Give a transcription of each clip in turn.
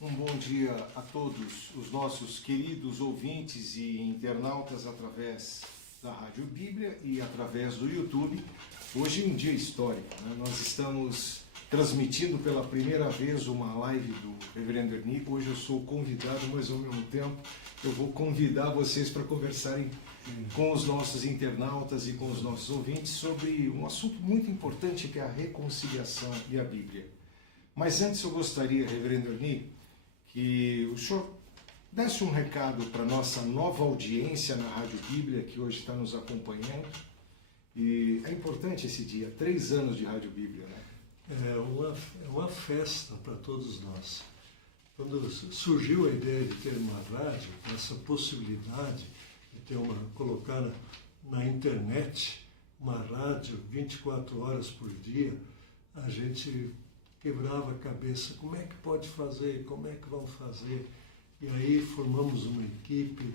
Um bom dia a todos os nossos queridos ouvintes e internautas através da Rádio Bíblia e através do YouTube. Hoje é um dia histórico, né? Nós estamos transmitindo pela primeira vez uma live do Reverendo Ernie. Hoje eu sou convidado, mas ao mesmo tempo eu vou convidar vocês para conversarem com os nossos internautas e com os nossos ouvintes sobre um assunto muito importante que é a reconciliação e a Bíblia. Mas antes eu gostaria, Reverendo Ernie, que o senhor desse um recado para a nossa nova audiência na Rádio Bíblia, que hoje está nos acompanhando. E é importante esse dia, 3 anos de Rádio Bíblia, né? É uma festa para todos nós. Quando surgiu a ideia de ter uma rádio, essa possibilidade de ter colocar na internet uma rádio 24 horas por dia, a gente quebrava a cabeça, como é que pode fazer, como é que vão fazer? E aí formamos uma equipe,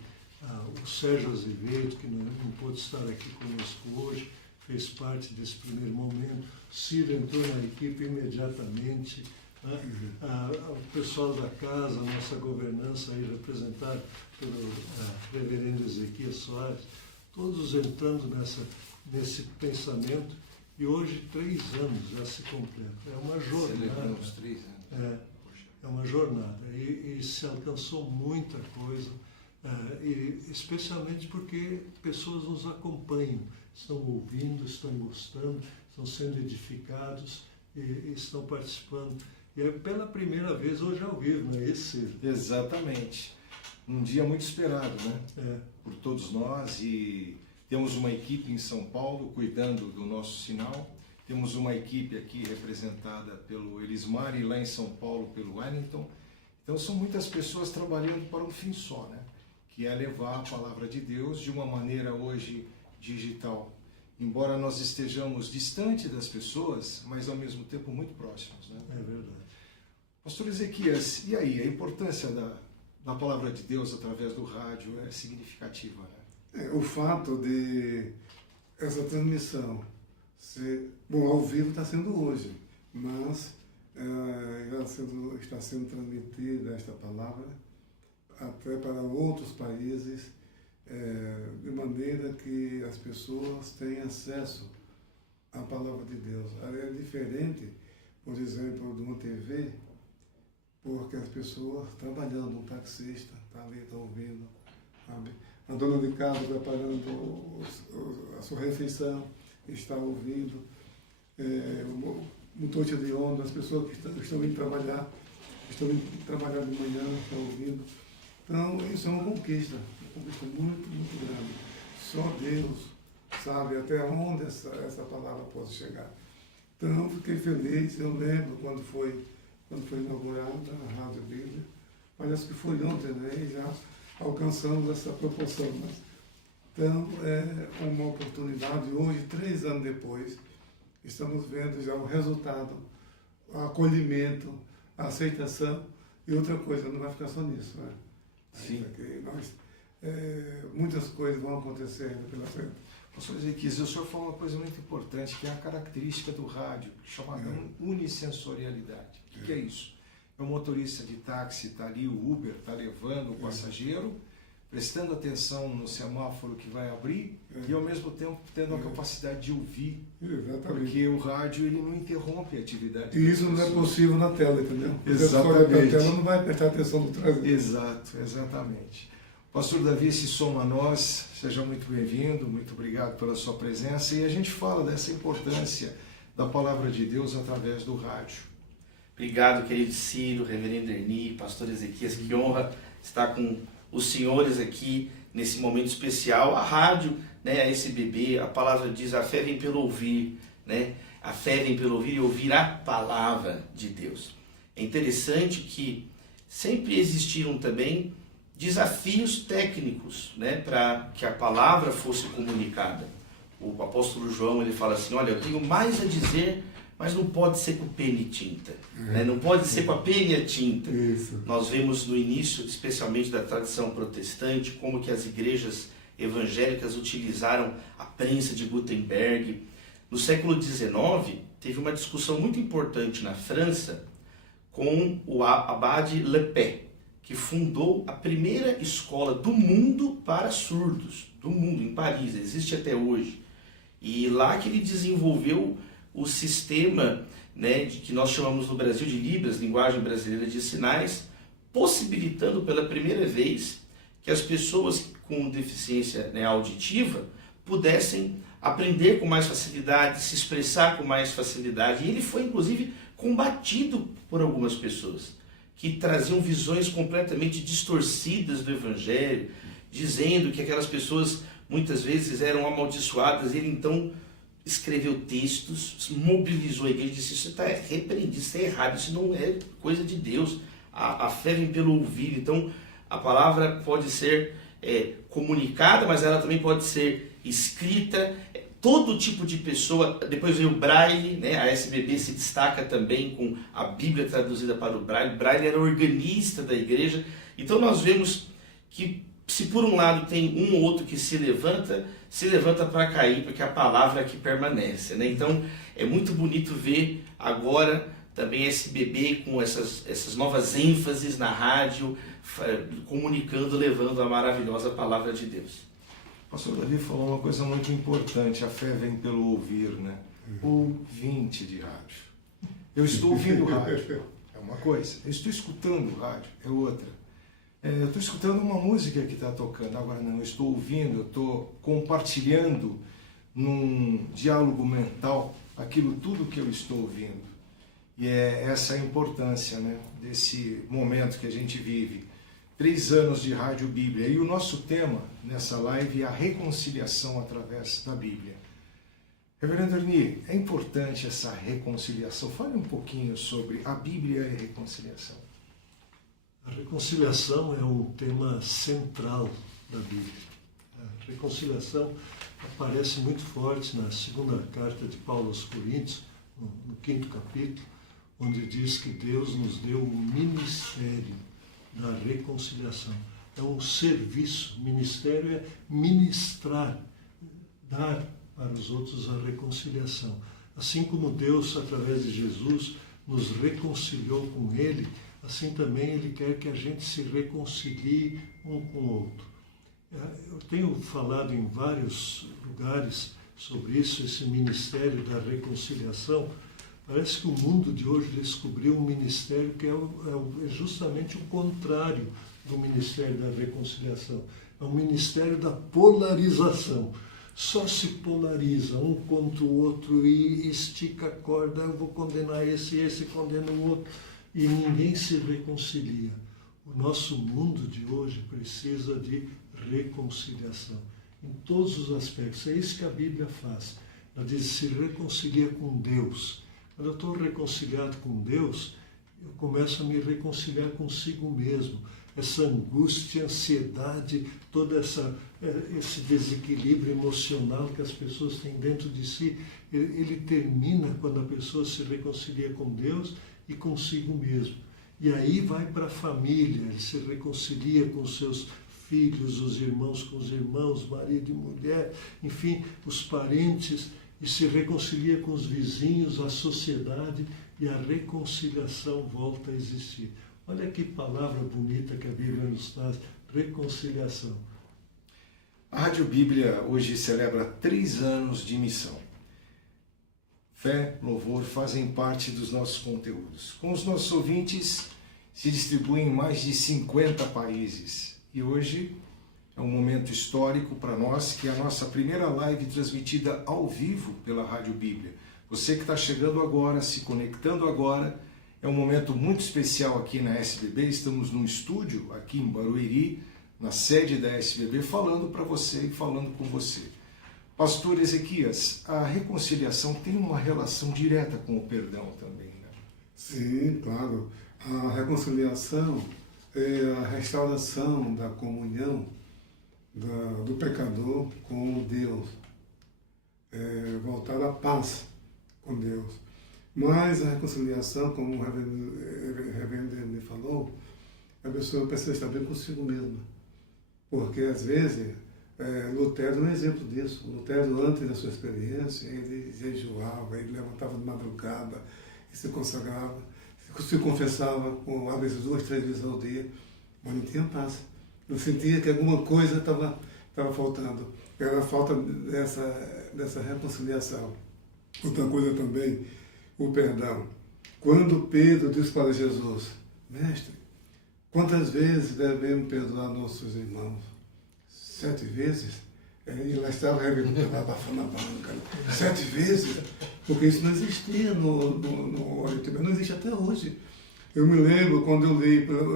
o Sérgio Azevedo, que não pôde estar aqui conosco hoje, fez parte desse primeiro momento, Ciro entrou na equipe imediatamente, o pessoal da casa, a nossa governança aí representada pelo reverendo Ezequias Soares, todos entrando nesse pensamento. E hoje 3 anos já se completa. É uma jornada. Celebramos 3 anos. É uma jornada. E se alcançou muita coisa, e especialmente porque pessoas nos acompanham, estão ouvindo, estão gostando, estão sendo edificados e estão participando. E é pela primeira vez hoje ao vivo, não é isso, Ciro? Exatamente. Um dia muito esperado, né? Por todos nós. E temos uma equipe em São Paulo cuidando do nosso sinal. Temos uma equipe aqui representada pelo Elismar e lá em São Paulo pelo Wellington. Então são muitas pessoas trabalhando para um fim só, né? Que é levar a palavra de Deus de uma maneira hoje digital. Embora nós estejamos distante das pessoas, mas ao mesmo tempo muito próximos, né? É verdade. Pastor Ezequias, e aí? A importância da palavra de Deus através do rádio é significativa, né? O fato de essa transmissão bom, ao vivo está sendo hoje, mas está sendo transmitida esta palavra até para outros países, de maneira que as pessoas tenham acesso à palavra de Deus. É diferente, por exemplo, de uma TV, porque as pessoas trabalhando, um taxista está ali, está ouvindo, sabe? A dona de casa preparando a sua refeição, está ouvindo, o motorista de ônibus, as pessoas que estão indo trabalhar de manhã, estão ouvindo. Então, isso é uma conquista muito, muito grande. Só Deus sabe até onde essa palavra pode chegar. Então, fiquei feliz, eu lembro quando foi inaugurada a Rádio Bíblia, parece que foi ontem, né? E já alcançamos essa proporção. Mas, então, é uma oportunidade. Hoje, 3 anos depois, estamos vendo já o resultado, o acolhimento, a aceitação. E outra coisa, não vai ficar só nisso, né? Sim. Muitas coisas vão acontecer ainda pela frente. Pastor Ezequias, o senhor falou uma coisa muito importante, que é a característica do rádio, chamada unissensorialidade. O que é isso? É o motorista de táxi, está ali, o Uber está levando o passageiro, prestando atenção no semáforo que vai abrir e ao mesmo tempo tendo a capacidade de ouvir. Exatamente. Porque o rádio ele não interrompe a atividade. E isso não é possível na tela, entendeu? Exatamente. A tela não vai prestar atenção no trânsito. Exato, exatamente. Pastor Davi se soma a nós, seja muito bem-vindo, muito obrigado pela sua presença. E a gente fala dessa importância da palavra de Deus através do rádio. Obrigado, querido Ciro, reverendo Ernie, pastor Ezequias, que honra estar com os senhores aqui nesse momento especial. A rádio, né, a SBB, a palavra diz, a fé vem pelo ouvir, né? A fé vem pelo ouvir e ouvir a palavra de Deus. É interessante que sempre existiram também desafios técnicos, né, para que a palavra fosse comunicada. O apóstolo João, ele fala assim, olha, eu tenho mais a dizer, mas não pode ser com pena e tinta, né? Não pode ser com a pena e a tinta. Isso. Nós vemos no início, especialmente da tradição protestante, como que as igrejas evangélicas utilizaram a prensa de Gutenberg. No século XIX, teve uma discussão muito importante na França, com o Abade Lepé, que fundou a primeira escola do mundo para surdos, do mundo, em Paris, existe até hoje. E lá que ele desenvolveu o sistema, né, que nós chamamos no Brasil de Libras, Linguagem Brasileira de Sinais, possibilitando pela primeira vez que as pessoas com deficiência, né, auditiva pudessem aprender com mais facilidade, se expressar com mais facilidade. E ele foi, inclusive, combatido por algumas pessoas que traziam visões completamente distorcidas do Evangelho, dizendo que aquelas pessoas muitas vezes eram amaldiçoadas. Ele então escreveu textos, mobilizou a igreja e disse: isso está repreendido, isso é errado, isso não é coisa de Deus, a fé vem pelo ouvir. Então a palavra pode ser comunicada, mas ela também pode ser escrita. Todo tipo de pessoa. Depois veio o Braille, né? A SBB se destaca também com a Bíblia traduzida para o Braille. Braille era organista da igreja. Então nós vemos que, se por um lado tem um ou outro que se levanta para cair, porque a palavra é que permanece, né? Então é muito bonito ver agora também a SBB com essas novas ênfases na rádio, comunicando, levando a maravilhosa palavra de Deus. O pastor Davi falou uma coisa muito importante: a fé vem pelo ouvir, né? Ouvinte de rádio. Eu estou ouvindo rádio, é uma coisa. Eu estou escutando rádio, é outra. Eu estou escutando uma música que está tocando, agora não, eu estou ouvindo, eu estou compartilhando num diálogo mental aquilo tudo que eu estou ouvindo. E é essa a importância, né, desse momento que a gente vive. 3 anos de Rádio Bíblia. E o nosso tema nessa live é a reconciliação através da Bíblia. Reverendo Erni, é importante essa reconciliação. Fale um pouquinho sobre a Bíblia e a reconciliação. A reconciliação é um tema central da Bíblia. A reconciliação aparece muito forte na segunda carta de Paulo aos Coríntios, no 5º capítulo, onde diz que Deus nos deu o ministério da reconciliação. É um serviço. Ministério é ministrar, dar para os outros a reconciliação. Assim como Deus, através de Jesus, nos reconciliou com Ele, assim também Ele quer que a gente se reconcilie um com o outro. Eu tenho falado em vários lugares sobre isso, esse ministério da reconciliação. Parece que o mundo de hoje descobriu um ministério que é justamente o contrário do ministério da reconciliação. É um ministério da polarização. Só se polariza um contra o outro e estica a corda. Eu vou condenar esse condena o outro. E ninguém se reconcilia. O nosso mundo de hoje precisa de reconciliação. Em todos os aspectos. É isso que a Bíblia faz. Ela diz: se reconcilia com Deus. Quando eu estou reconciliado com Deus, eu começo a me reconciliar consigo mesmo. Essa angústia, ansiedade, todo esse desequilíbrio emocional que as pessoas têm dentro de si, ele termina quando a pessoa se reconcilia com Deus e consigo mesmo. E aí vai para a família, ele se reconcilia com os seus filhos, os irmãos com os irmãos, marido e mulher, enfim, os parentes, e se reconcilia com os vizinhos, a sociedade, e a reconciliação volta a existir. Olha que palavra bonita que a Bíblia nos traz, reconciliação. A Rádio Bíblia hoje celebra 3 anos de missão. Fé, louvor fazem parte dos nossos conteúdos. Com os nossos ouvintes, se distribuem em mais de 50 países. E hoje é um momento histórico para nós, que é a nossa primeira live transmitida ao vivo pela Rádio Bíblia. Você que está chegando agora, se conectando agora, é um momento muito especial aqui na SBB. Estamos num estúdio aqui em Barueri, na sede da SBB, falando para você e falando com você. Pastor Ezequias, a reconciliação tem uma relação direta com o perdão também, né? Sim, claro. A reconciliação é a restauração da comunhão do pecador com Deus, voltar à paz com Deus. Mas a reconciliação, como o reverendo me falou, a pessoa precisa estar bem consigo mesma. Porque, às vezes, Lutero é um exemplo disso. Lutero, antes da sua experiência, ele jejuava, ele levantava de madrugada, e se consagrava. se confessava às vezes 2, 3 vezes ao dia, mas não tinha paz. Eu sentia que alguma coisa estava faltando. Era a falta dessa reconciliação. Outra coisa também, o perdão. Quando Pedro diz para Jesus, mestre, quantas vezes devemos perdoar nossos irmãos? 7 vezes? E lá estava abafando a banca. 7 vezes? Porque isso não existia no Oriente Médio, não existe até hoje. Eu me lembro quando eu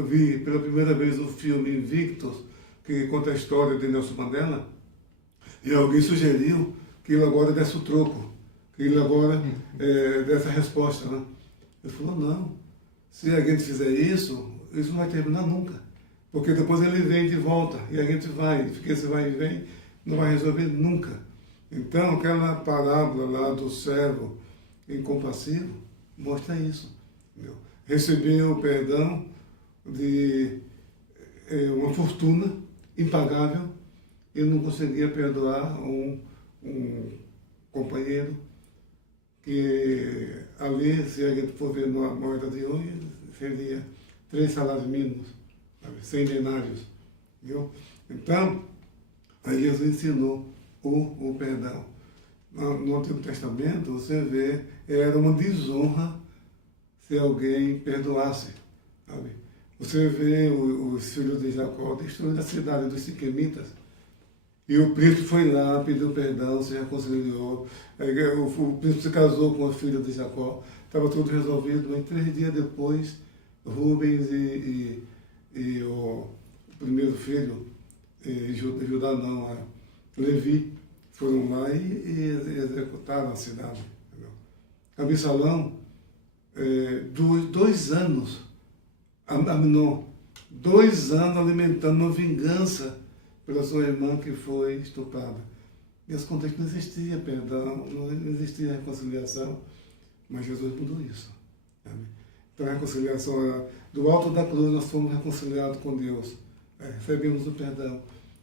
vi pela primeira vez o filme Invictus, que conta a história de Nelson Mandela, e alguém sugeriu que ele agora desse o troco, que ele agora desse a resposta. Né? Ele falou, não, se a gente fizer isso não vai terminar nunca. Porque depois ele vem de volta, e a gente vai, porque esse vai e vem, não vai resolver nunca. Então, aquela parábola lá do servo incompassivo mostra isso. Recebeu o perdão de uma fortuna impagável e não conseguia perdoar um companheiro que ali, se a gente for ver na moeda de hoje, seria 3 salários mínimos, 100 denários. Viu? Então, aí Jesus ensinou o perdão. No Antigo Testamento, você vê, era uma desonra se alguém perdoasse. Sabe? Você vê os filhos de Jacó destruindo a cidade dos Siquemitas. E o príncipe foi lá, pediu perdão, se reconciliou. O príncipe se casou com a filha de Jacó. Estava tudo resolvido, mas 3 dias depois, Rubens e o primeiro filho, Judá não, Levi, foram lá e executaram a cidade. Absalão, 2 anos, Aminon, 2 anos alimentando uma vingança pela sua irmã que foi estuprada. Nesse contexto não existia perdão, não existia reconciliação, mas Jesus mudou isso. Sabe? Então a reconciliação era, do alto da cruz nós fomos reconciliados com Deus, recebemos o perdão.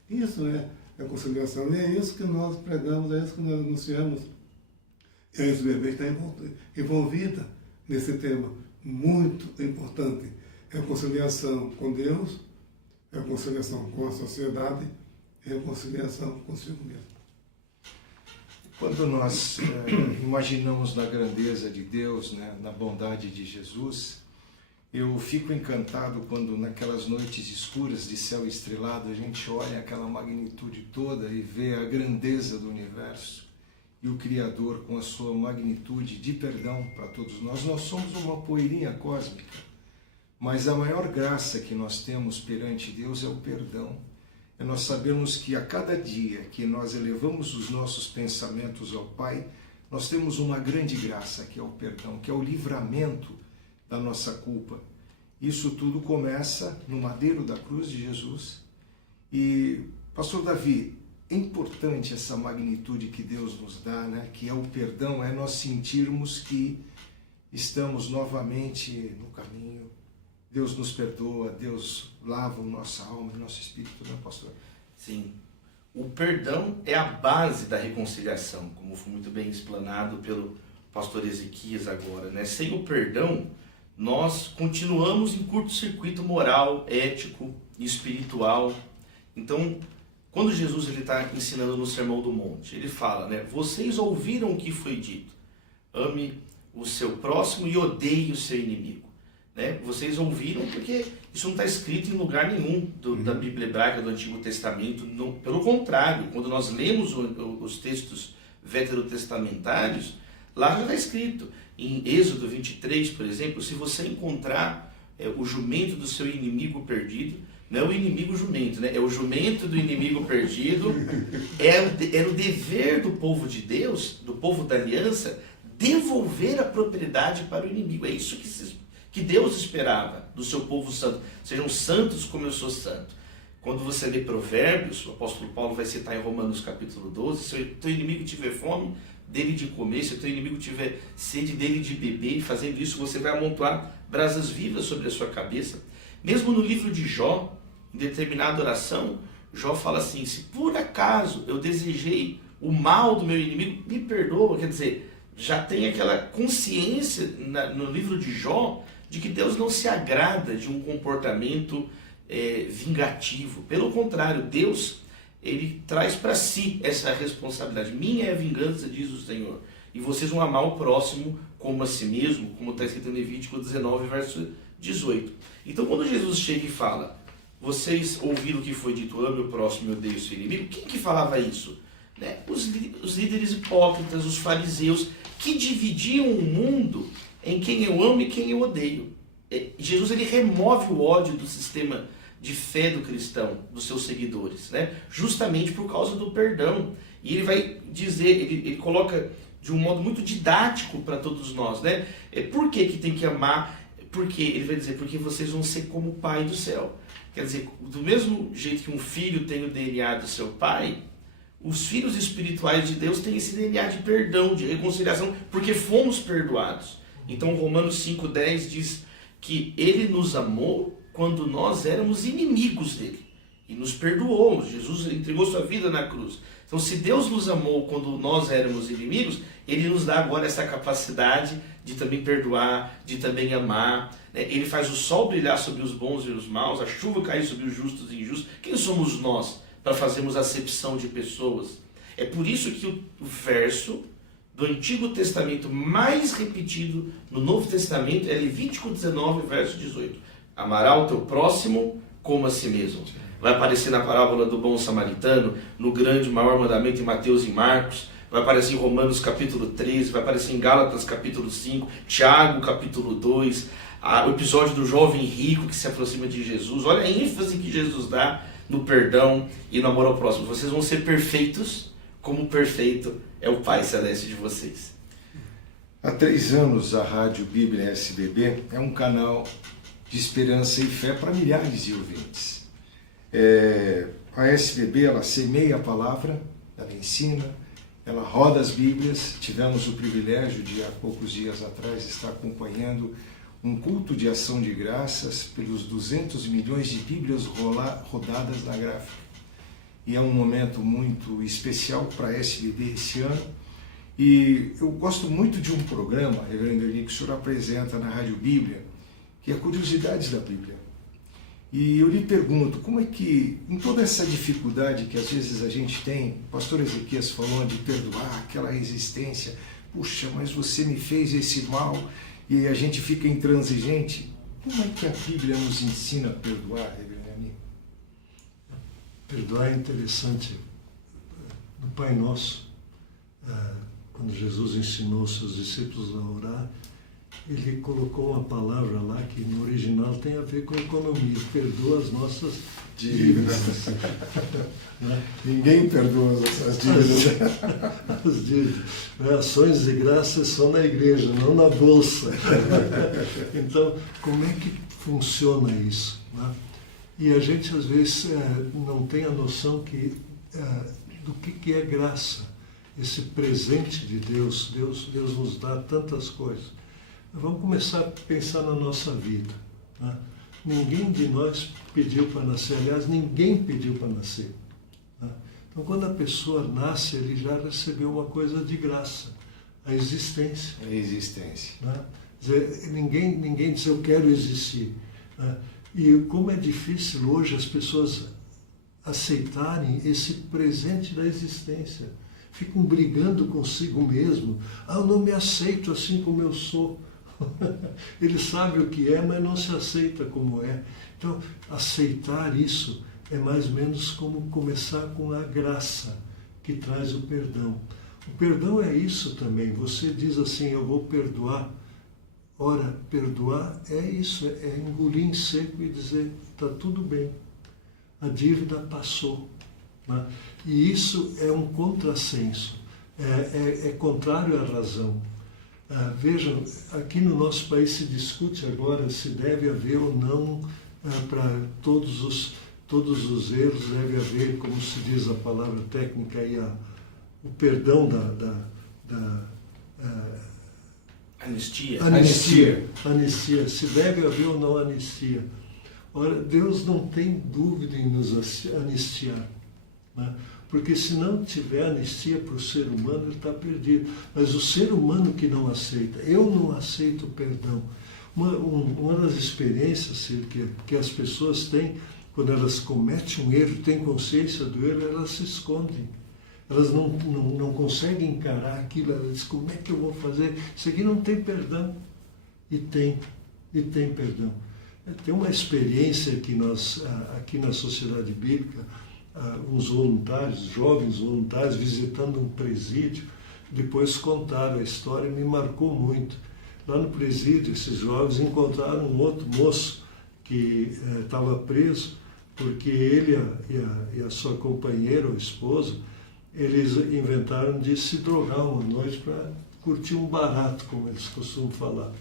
Isso é reconciliação, e é isso que nós pregamos, é isso que nós anunciamos. E a SBB está envolvida nesse tema muito importante. Reconciliação com Deus, reconciliação com a sociedade e reconciliação consigo mesmo. Quando nós imaginamos na grandeza de Deus, né, na bondade de Jesus, eu fico encantado quando naquelas noites escuras de céu estrelado a gente olha aquela magnitude toda e vê a grandeza do universo e o Criador com a sua magnitude de perdão para todos nós. Nós somos uma poeirinha cósmica, mas a maior graça que nós temos perante Deus é o perdão. É nós sabermos que a cada dia que nós elevamos os nossos pensamentos ao Pai, nós temos uma grande graça, que é o perdão, que é o livramento da nossa culpa. Isso tudo começa no madeiro da cruz de Jesus. E, pastor Davi, é importante essa magnitude que Deus nos dá, né? Que é o perdão, é nós sentirmos que estamos novamente no caminho. Deus nos perdoa, Deus lava a nossa alma e nosso espírito, né, pastor? Sim. O perdão é a base da reconciliação, como foi muito bem explanado pelo pastor Ezequias agora, né? Sem o perdão, nós continuamos em curto-circuito moral, ético e espiritual. Então, quando Jesus está ensinando no Sermão do Monte, ele fala, né? Vocês ouviram o que foi dito, ame o seu próximo e odeie o seu inimigo. Né? Vocês ouviram porque isso não está escrito em lugar nenhum da Bíblia Hebraica do Antigo Testamento. Não, pelo contrário, quando nós lemos os textos veterotestamentários, lá já está escrito. Em Êxodo 23, por exemplo, se você encontrar o jumento do seu inimigo perdido, não é o inimigo jumento, né? É o jumento do inimigo perdido, era o dever do povo de Deus, do povo da aliança, devolver a propriedade para o inimigo. É isso que Deus esperava do seu povo santo. Sejam santos como eu sou santo. Quando você lê Provérbios, o apóstolo Paulo vai citar em Romanos capítulo 12, se o teu inimigo tiver fome, dele de comer, se o teu inimigo tiver sede, dele de beber, e fazendo isso você vai amontoar brasas vivas sobre a sua cabeça. Mesmo no livro de Jó, em determinada oração, Jó fala assim, se por acaso eu desejei o mal do meu inimigo, me perdoa. Quer dizer, já tem aquela consciência no livro de Jó, de que Deus não se agrada de um comportamento vingativo. Pelo contrário, Deus, ele traz para si essa responsabilidade. Minha é a vingança, diz o Senhor, e vocês vão amar o próximo como a si mesmo, como está escrito em Levítico 19, verso 18. Então, quando Jesus chega e fala, vocês ouviram o que foi dito, ame o próximo e odeie o seu inimigo, quem que falava isso? Né? Os líderes hipócritas, os fariseus, que dividiam o mundo em quem eu amo e quem eu odeio. Jesus, ele remove o ódio do sistema de fé do cristão, dos seus seguidores, né? Justamente por causa do perdão. E ele vai dizer, ele coloca de um modo muito didático para todos nós, né? Por que tem que amar? Porque ele vai dizer, porque vocês vão ser como o Pai do céu. Quer dizer, do mesmo jeito que um filho tem o DNA do seu pai, os filhos espirituais de Deus têm esse DNA de perdão, de reconciliação, porque fomos perdoados. Então Romanos 5,10 diz que ele nos amou quando nós éramos inimigos dele e nos perdoou. Jesus entregou sua vida na cruz. Então, se Deus nos amou quando nós éramos inimigos, ele nos dá agora essa capacidade de também perdoar, de também amar. Ele faz o sol brilhar sobre os bons e os maus, a chuva cair sobre os justos e injustos. Quem somos nós para fazermos acepção de pessoas? É por isso que o verso do Antigo Testamento mais repetido no Novo Testamento é Levítico 19, verso 18. Amará o teu próximo como a si mesmo. Vai aparecer na parábola do bom samaritano, no grande maior mandamento em Mateus e Marcos, vai aparecer em Romanos capítulo 13, vai aparecer em Gálatas capítulo 5, Tiago capítulo 2, o episódio do jovem rico que se aproxima de Jesus. Olha a ênfase que Jesus dá no perdão e no amor ao próximo. Vocês vão ser perfeitos como perfeito é o Pai Celeste de vocês. Há 3 anos a Rádio Bíblia SBB é um canal de esperança e fé para milhares de ouvintes. A SBB, ela semeia a palavra, ela ensina, ela roda as Bíblias. Tivemos o privilégio de, há poucos dias atrás, estar acompanhando um culto de ação de graças pelos 200 milhões de Bíblias rodadas na gráfica. E é um momento muito especial para a SBB esse ano. E eu gosto muito de um programa, Reverendo Ernie, que o senhor apresenta na Rádio Bíblia, que é Curiosidades da Bíblia. E eu lhe pergunto, como é que, em toda essa dificuldade que às vezes a gente tem, o pastor Ezequias falou de perdoar, aquela resistência, puxa, mas você me fez esse mal, e a gente fica intransigente, como é que a Bíblia nos ensina a perdoar, Reverendo Ernie? Perdoar é interessante. No Pai Nosso, quando Jesus ensinou seus discípulos a orar, ele colocou uma palavra lá que no original tem a ver com economia. Perdoa as nossas dívidas. Ninguém perdoa as dívidas. As dívidas. Ações de graça só na igreja, não na bolsa. Então, como é que funciona isso? Né? E a gente, às vezes, não tem a noção do que é graça. Esse presente de Deus. Deus nos dá tantas coisas. Vamos começar a pensar na nossa vida. Né? Ninguém de nós pediu para nascer. Aliás, ninguém pediu para nascer. Né? Então, quando a pessoa nasce, ele já recebeu uma coisa de graça. A existência. A existência. Né? Dizer, ninguém diz, eu quero existir. Né? E como é difícil hoje as pessoas aceitarem esse presente da existência. Ficam brigando consigo mesmo. Eu não me aceito assim como eu sou. Ele sabe o que é, mas não se aceita como é. Então, aceitar isso é mais ou menos como começar com a graça que traz o perdão. O perdão é isso também. Você diz assim, eu vou perdoar. Ora, perdoar é isso, é engolir em seco e dizer, está tudo bem. A dívida passou. Né? E isso é um contrassenso. É contrário à razão. Vejam, aqui no nosso país se discute agora se deve haver ou não, para todos os erros, deve haver, como se diz a palavra técnica aí, o perdão Anistia. Anistia. Se deve haver ou não anistia. Ora, Deus não tem dúvida em nos anistiar. Né? Porque se não tiver anistia para o ser humano, ele está perdido. Mas o ser humano que não aceita, eu não aceito o perdão. Uma das experiências, Ciro, que as pessoas têm, quando elas cometem um erro, têm consciência do erro, elas se escondem. Elas não conseguem encarar aquilo, elas dizem, como é que eu vou fazer? Isso aqui não tem perdão. E tem perdão. Tem uma experiência que nós, aqui na Sociedade Bíblica, uns voluntários, jovens voluntários, visitando um presídio, depois contaram a história e me marcou muito. Lá no presídio, esses jovens encontraram um outro moço que estava preso, porque ele e a sua companheira ou esposa, eles inventaram de se drogar uma noite para curtir um barato, como eles costumam falar.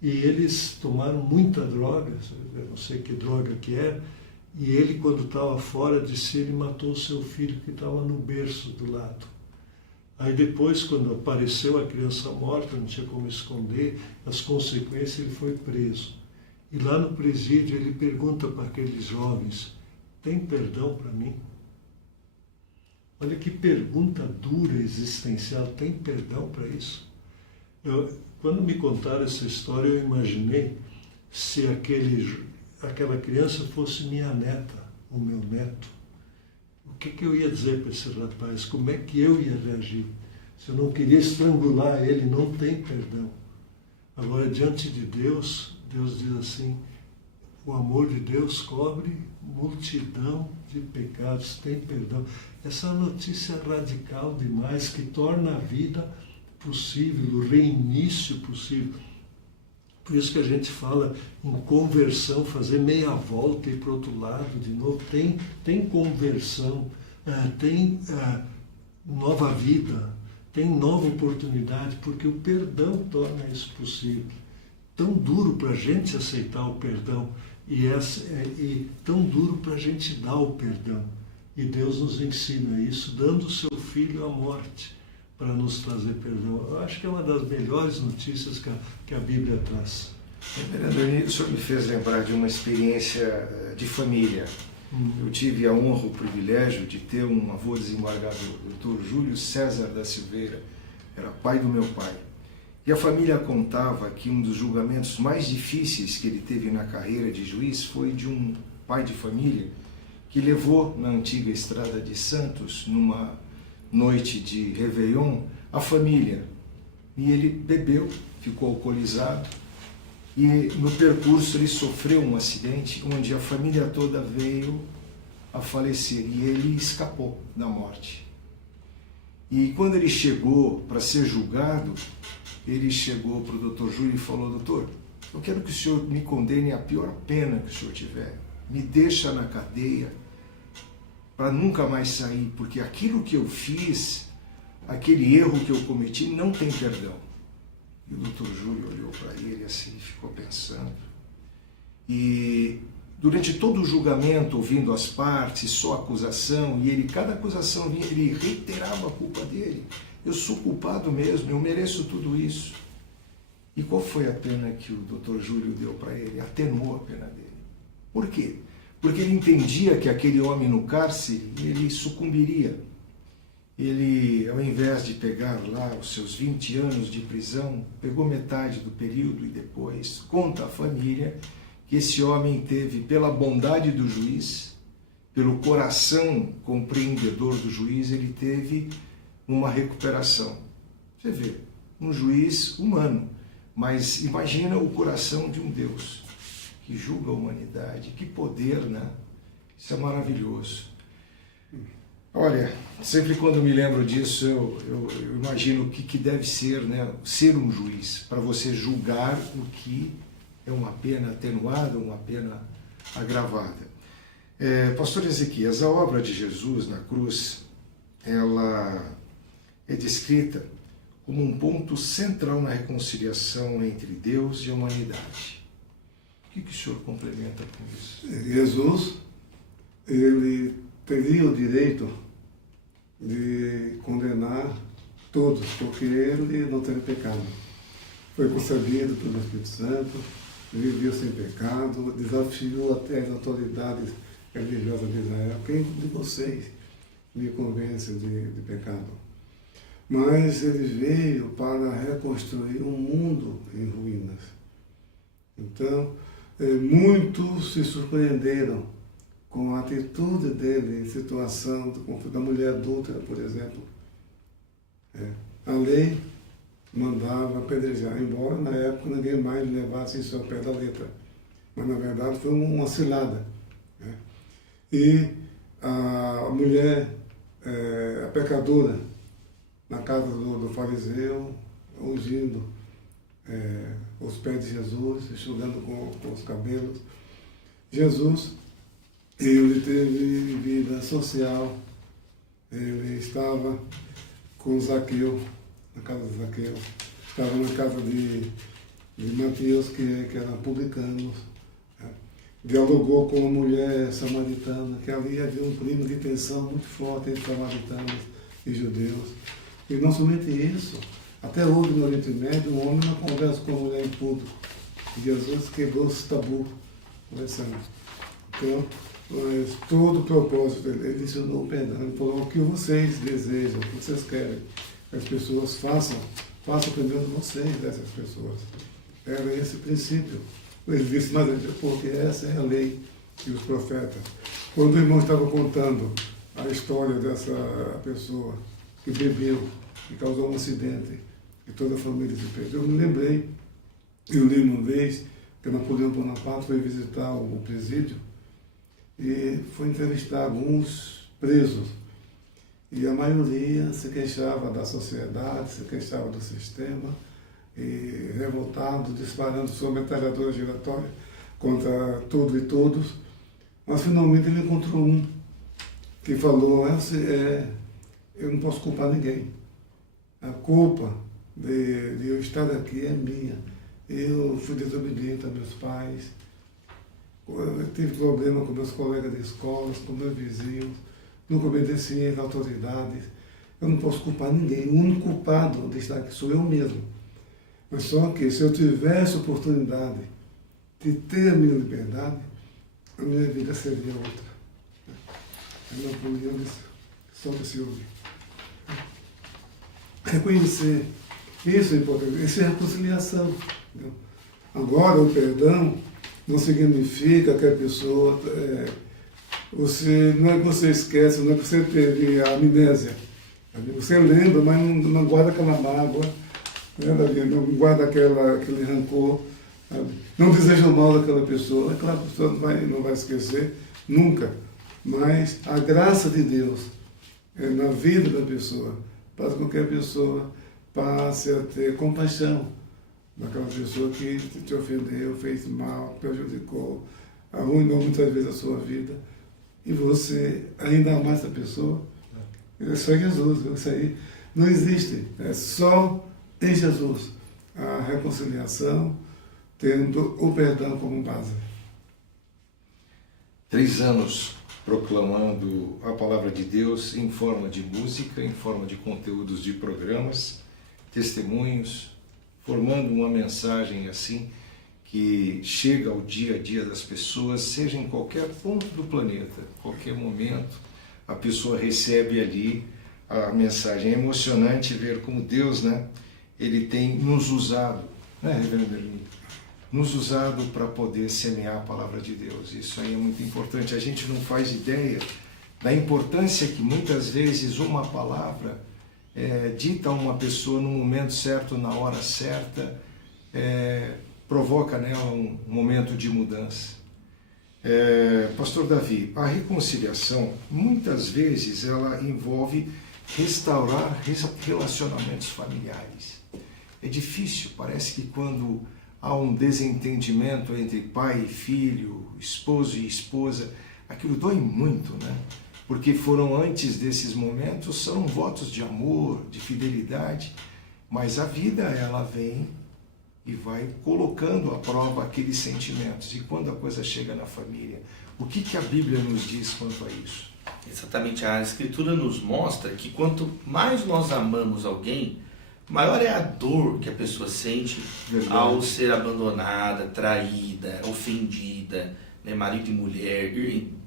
E eles tomaram muita droga, eu não sei que droga que era, e ele, quando estava fora de si, ele matou o seu filho que estava no berço do lado. Aí depois, quando apareceu a criança morta, não tinha como esconder as consequências, ele foi preso. E lá no presídio ele pergunta para aqueles jovens, tem perdão para mim? Olha que pergunta dura, existencial, tem perdão para isso? Quando me contaram essa história, eu imaginei se aquela criança fosse minha neta, o meu neto. O que eu ia dizer para esse rapaz? Como é que eu ia reagir? Se eu não queria estrangular ele, não tem perdão. Agora, diante de Deus, Deus diz assim, o amor de Deus cobre multidão de pecados, tem perdão. Essa notícia é radical demais, que torna a vida possível, o reinício possível. Por isso que a gente fala em conversão, fazer meia volta e ir para o outro lado de novo. Tem conversão, tem nova vida, tem nova oportunidade, porque o perdão torna isso possível. Tão duro para a gente aceitar o perdão e tão duro para a gente dar o perdão. E Deus nos ensina isso, dando o seu Filho à morte, para nos trazer perdão. Eu acho que é uma das melhores notícias que a Bíblia traz. Reverendo, o senhor me fez lembrar de uma experiência de família. Eu tive a honra, o privilégio de ter um avô desembargado, o Dr. Júlio César da Silveira, era pai do meu pai. E a família contava que um dos julgamentos mais difíceis que ele teve na carreira de juiz foi de um pai de família que levou na antiga estrada de Santos, numa noite de Réveillon, a família. E ele bebeu, ficou alcoolizado, e no percurso ele sofreu um acidente onde a família toda veio a falecer e ele escapou da morte. E quando ele chegou para ser julgado, ele chegou para o Dr. Júlio e falou, doutor, eu quero que o senhor me condene à pior pena que o senhor tiver. Me deixa na cadeia para nunca mais sair, porque aquilo que eu fiz, aquele erro que eu cometi, não tem perdão. E o Dr. Júlio olhou para ele assim, ficou pensando. E durante todo o julgamento, ouvindo as partes, só acusação, e cada acusação vinha, ele reiterava a culpa dele. Eu sou culpado mesmo, eu mereço tudo isso. E qual foi a pena que o Dr. Júlio deu para ele? Atenuou a pena dele. Por quê? Porque ele entendia que aquele homem no cárcere, ele sucumbiria. Ele, ao invés de pegar lá os seus 20 anos de prisão, pegou metade do período e depois conta à família que esse homem teve, pela bondade do juiz, pelo coração compreendedor do juiz, ele teve uma recuperação. Você vê, um juiz humano, mas imagina o coração de um Deus que julga a humanidade, que poder, né? Isso é maravilhoso. Olha, sempre quando me lembro disso, eu imagino o que deve ser, né? Ser um juiz, para você julgar o que é uma pena atenuada, uma pena agravada. Pastor Ezequias, a obra de Jesus na cruz, ela é descrita como um ponto central na reconciliação entre Deus e a humanidade. O que o senhor complementa com isso? Jesus, ele teria o direito de condenar todos, porque ele não teve pecado. Foi concebido pelo Espírito Santo, viveu sem pecado, desafiou até as autoridades religiosas de Israel. Quem de vocês me convence de pecado? Mas ele veio para reconstruir um mundo em ruínas. Então, muitos se surpreenderam com a atitude dele em situação da mulher adúltera, por exemplo. A lei mandava apedrejar, embora na época ninguém mais levasse isso ao pé da letra. Mas, na verdade, foi uma cilada. E a mulher, a pecadora, na casa do fariseu, ungindo os pés de Jesus, enxugando com os cabelos. Jesus, ele teve vida social, ele estava com Zaqueu, na casa de Zaqueu, estava na casa de Mateus, que era publicano, dialogou com uma mulher samaritana, que ali havia um clima de tensão muito forte entre samaritanos e judeus. E não somente isso, até hoje no Oriente Médio, um homem não conversa com uma mulher em público. Jesus quebrou esse tabu conversando. Então, mas todo o propósito dele, ele ensinou o perdão. Ele falou: o que vocês desejam, o que vocês querem que as pessoas façam primeiro vocês dessas pessoas. Era esse princípio. Ele disse: mas porque essa é a lei e os profetas. Quando o irmão estava contando a história dessa pessoa que bebeu, que causou um acidente, e toda a família se perdeu, eu me lembrei, eu li uma vez que Napoleão Bonaparte foi visitar o presídio e foi entrevistar alguns presos. E a maioria se queixava da sociedade, se queixava do sistema, e revoltado, disparando sua metralhadora giratória contra tudo e todos. Mas finalmente ele encontrou um que falou: eu não posso culpar ninguém. A culpa de eu estar aqui é minha. Eu fui desobediente a meus pais, eu tive problema com meus colegas de escola, com meus vizinhos, nunca obedeci às autoridades. Eu não posso culpar ninguém. O único culpado de estar aqui sou eu mesmo. Mas só que se eu tivesse oportunidade de ter a minha liberdade, a minha vida seria outra. Napoleão disse: solta esse homem. Reconhecer, isso é importante, isso é reconciliação. Entendeu? Agora, o perdão não significa que a pessoa, não é que você esquece, não é que você teve a amnésia. Você lembra, mas não guarda aquela mágoa, né, não guarda aquele rancor, sabe? Não deseja o mal daquela pessoa. É claro que a pessoa não vai esquecer, nunca. Mas a graça de Deus na vida da pessoa faz com que a pessoa passe a ter compaixão daquela pessoa que te ofendeu, fez mal, prejudicou, arruinou muitas vezes a sua vida. E você ainda ama essa pessoa. É só Jesus, isso aí não existe. É só em Jesus a reconciliação, tendo o perdão como base. 3 anos proclamando a palavra de Deus em forma de música, em forma de conteúdos de programas, testemunhos, formando uma mensagem assim que chega ao dia a dia das pessoas, seja em qualquer ponto do planeta, qualquer momento, a pessoa recebe ali a mensagem. É emocionante ver como Deus, né, ele tem nos usado, né, Reverendo Ernie? Nos usado para poder semear a palavra de Deus. Isso aí é muito importante. A gente não faz ideia da importância que muitas vezes uma palavra dita a uma pessoa no momento certo, na hora certa, provoca nela um momento de mudança. Pastor Davi, a reconciliação, muitas vezes, ela envolve restaurar relacionamentos familiares. É difícil, parece que quando há um desentendimento entre pai e filho, esposo e esposa, aquilo dói muito, né? Porque foram antes desses momentos, são votos de amor, de fidelidade, mas a vida, ela vem e vai colocando à prova aqueles sentimentos. E quando a coisa chega na família, o que a Bíblia nos diz quanto a isso? Exatamente, a Escritura nos mostra que quanto mais nós amamos alguém, maior é a dor que a pessoa sente ao ser abandonada, traída, ofendida, né, marido e mulher,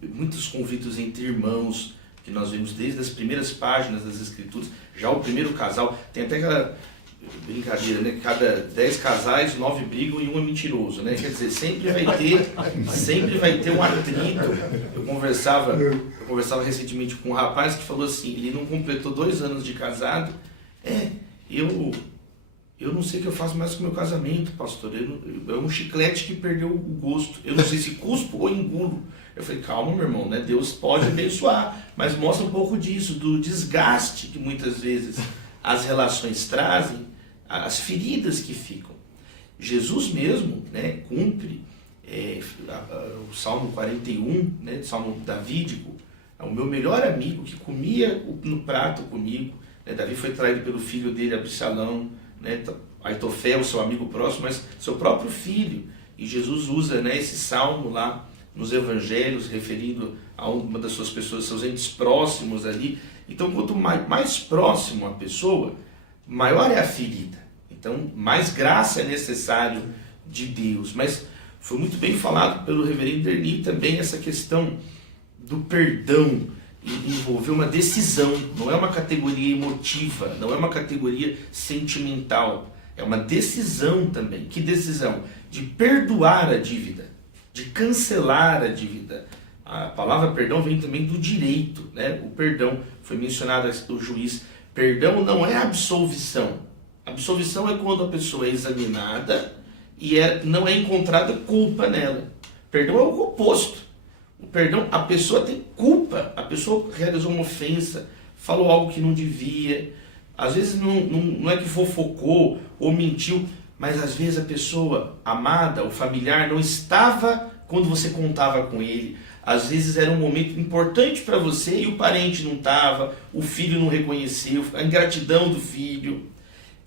muitos conflitos entre irmãos, que nós vemos desde as primeiras páginas das Escrituras, já o primeiro casal, tem até aquela brincadeira, né? Cada 10 casais, 9 brigam e um é mentiroso, né? Quer dizer, sempre vai ter um atrito. Eu conversava recentemente com um rapaz que falou assim, ele não completou 2 anos de casado. Eu não sei o que eu faço mais com o meu casamento, pastor. É um chiclete que perdeu o gosto. Eu não sei se cuspo ou engulo. Eu falei, calma, meu irmão, né? Deus pode abençoar, mas mostra um pouco disso, do desgaste que muitas vezes as relações trazem, as feridas que ficam. Jesus mesmo, né, cumpre o Salmo 41, né, o Salmo davídico, é o meu melhor amigo que comia no prato comigo. Né? Davi foi traído pelo filho dele, Absalão, né? Aitofel, seu amigo próximo, mas seu próprio filho. E Jesus usa, né, esse salmo lá nos evangelhos, referindo a uma das suas pessoas, seus entes próximos ali. Então, quanto mais próximo a pessoa, maior é a ferida. Então, mais graça é necessário de Deus. Mas foi muito bem falado pelo reverendo Derni também essa questão do perdão. Envolver uma decisão, não é uma categoria emotiva, não é uma categoria sentimental, é uma decisão também. Que decisão? De perdoar a dívida, de cancelar a dívida. A palavra perdão vem também do direito, né? O perdão, foi mencionado o juiz, perdão não é absolvição. Absolvição é quando a pessoa é examinada e não é encontrada culpa nela. Perdão é o oposto. O perdão, a pessoa tem culpa, a pessoa realizou uma ofensa, falou algo que não devia, às vezes não é que fofocou ou mentiu, mas às vezes a pessoa amada, o familiar, não estava quando você contava com ele. Às vezes era um momento importante para você e o parente não estava, o filho não reconheceu, a ingratidão do filho.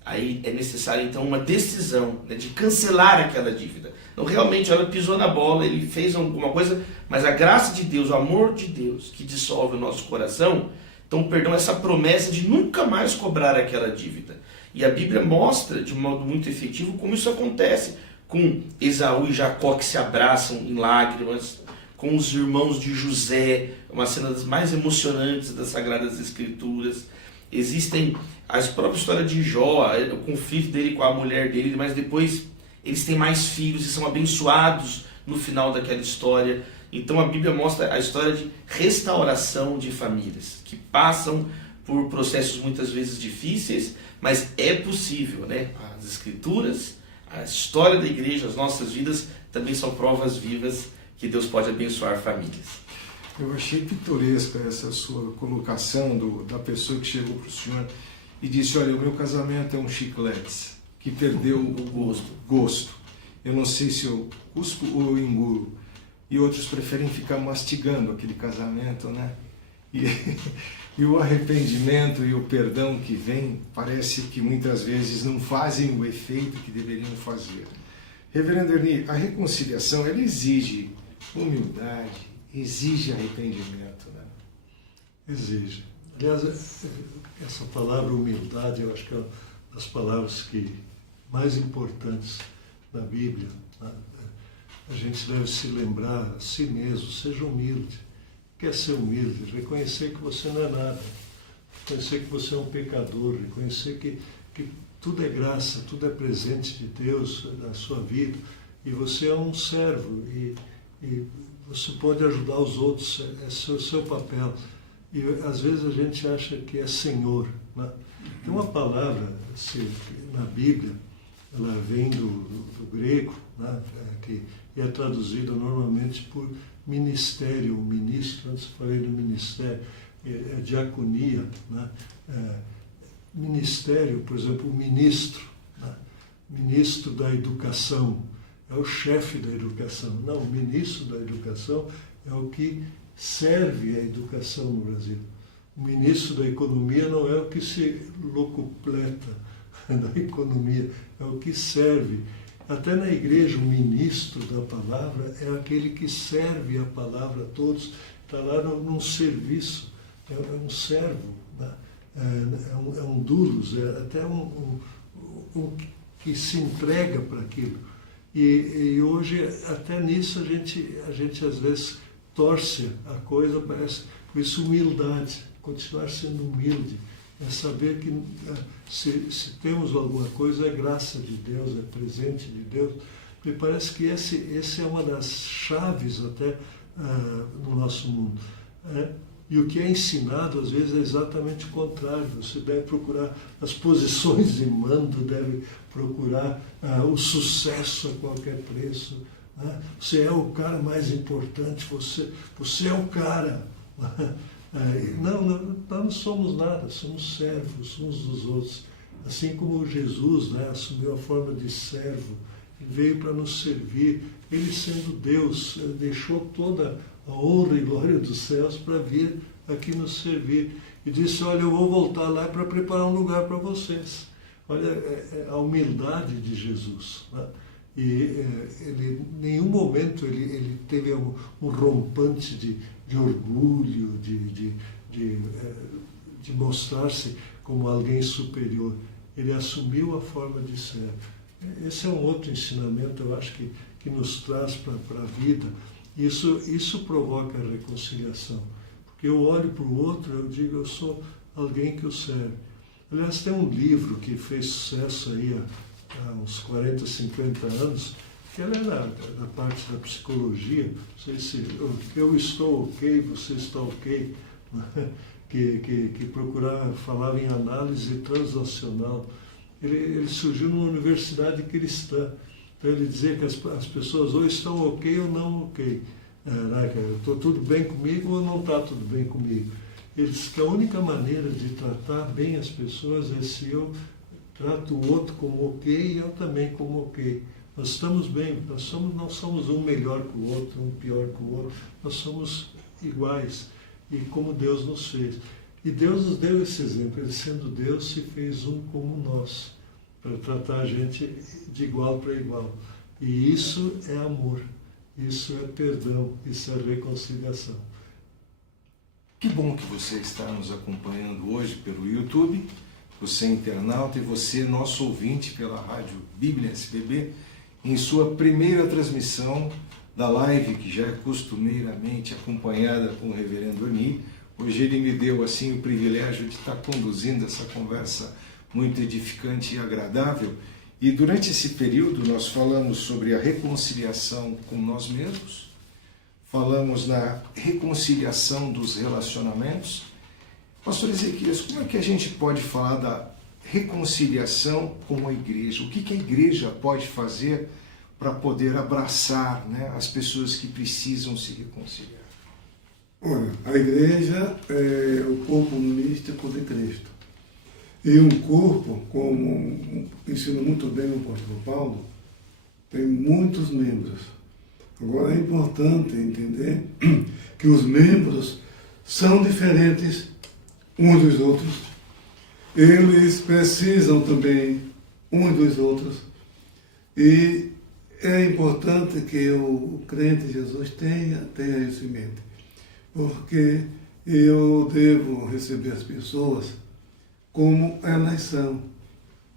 Aí é necessário então uma decisão, né, de cancelar aquela dívida. Então realmente ela pisou na bola, ele fez alguma coisa, mas a graça de Deus, o amor de Deus que dissolve o nosso coração, então o perdão é essa promessa de nunca mais cobrar aquela dívida. E a Bíblia mostra de um modo muito efetivo como isso acontece com Esaú e Jacó que se abraçam em lágrimas, com os irmãos de José, uma cena das mais emocionantes das Sagradas Escrituras. Existem a própria história de Jó, o conflito dele com a mulher dele, mas depois eles têm mais filhos e são abençoados no final daquela história. Então a Bíblia mostra a história de restauração de famílias, que passam por processos muitas vezes difíceis, mas é possível, né? As Escrituras, a história da igreja, as nossas vidas também são provas vivas que Deus pode abençoar famílias. Eu achei pitoresca essa sua colocação da pessoa que chegou para o senhor e disse, olha, o meu casamento é um chiclete que perdeu o gosto. Eu não sei se eu cuspo ou eu engulo. E outros preferem ficar mastigando aquele casamento, né? E o arrependimento e o perdão que vem, parece que muitas vezes não fazem o efeito que deveriam fazer. Reverendo Erni, a reconciliação, ela exige humildade, exige arrependimento, né? Exige. Aliás, essa palavra humildade, eu acho que é uma das palavras mais importantes na Bíblia. A gente deve se lembrar a si mesmo, seja humilde. Quer ser humilde? Reconhecer que você não é nada. Reconhecer que você é um pecador. Reconhecer que tudo é graça, tudo é presente de Deus na sua vida. E você é um servo. E você pode ajudar os outros. É seu papel. E às vezes a gente acha que é Senhor. Né? Tem uma palavra na Bíblia, ela vem do grego, né? Que é traduzida normalmente por ministério, ministro, antes falei do ministério, é diaconia, né? Ministério, por exemplo, o ministro, né? Ministro da educação, é o chefe da educação. Não, o ministro da educação é o que serve a educação no Brasil. O ministro da economia não é o que se locupleta da economia, é o que serve. Até na igreja, o ministro da palavra é aquele que serve a palavra a todos, está lá num serviço, é um servo, né? É um doulos, é até um que se entrega para aquilo. E hoje, até nisso, a gente às vezes torce a coisa, parece, por isso humildade, continuar sendo humilde é saber que se temos alguma coisa, é graça de Deus, é presente de Deus. Me parece que esse é uma das chaves até no nosso mundo. E o que é ensinado, às vezes, é exatamente o contrário. Você deve procurar as posições de mando, deve procurar o sucesso a qualquer preço. Você é o cara mais importante, você é o cara. Não, nós não somos nada, somos servos uns dos outros. Assim como Jesus, né, assumiu a forma de servo, veio para nos servir. Ele, sendo Deus, deixou toda a honra e glória dos céus para vir aqui nos servir. E disse, olha, eu vou voltar lá para preparar um lugar para vocês. Olha a humildade de Jesus. Né? E ele, em nenhum momento ele teve um rompante de orgulho, de mostrar-se como alguém superior. Ele assumiu a forma de servo. Esse é um outro ensinamento, eu acho que nos traz para a vida. Isso provoca a reconciliação. Porque eu olho para o outro, eu digo, eu sou alguém que o serve. Aliás, tem um livro que fez sucesso aí há uns 40, 50 anos, que ela é da parte da psicologia, não sei se eu estou ok, você está ok, que falava em análise transacional. Ele surgiu numa universidade cristã. Então ele dizia que as pessoas ou estão ok ou não ok. Estou tudo bem comigo ou não está tudo bem comigo. Ele diz que a única maneira de tratar bem as pessoas é se eu trato o outro como ok e eu também como ok. Nós estamos bem, não somos um melhor que o outro, um pior que o outro. Nós somos iguais, e como Deus nos fez. E Deus nos deu esse exemplo. Ele, sendo Deus, se fez um como nós, para tratar a gente de igual para igual. E isso é amor, isso é perdão, isso é reconciliação. Que bom que você está nos acompanhando hoje pelo YouTube, você internauta e você, nosso ouvinte pela Rádio Bíblia SBB, em sua primeira transmissão da live, que já é costumeiramente acompanhada com o reverendo Oni. Hoje ele me deu assim o privilégio de estar conduzindo essa conversa muito edificante e agradável. E durante esse período nós falamos sobre a reconciliação com nós mesmos, falamos na reconciliação dos relacionamentos. Pastor Ezequias, como é que a gente pode falar da reconciliação com a igreja? O que a igreja pode fazer para poder abraçar, né, as pessoas que precisam se reconciliar? Olha, a igreja é o corpo místico de Cristo. E um corpo, como ensina muito bem o apóstolo Paulo, tem muitos membros. Agora é importante entender que os membros são diferentes uns dos outros. Eles precisam também uns dos outros. E é importante que o crente em Jesus tenha isso em mente. Porque eu devo receber as pessoas como elas são,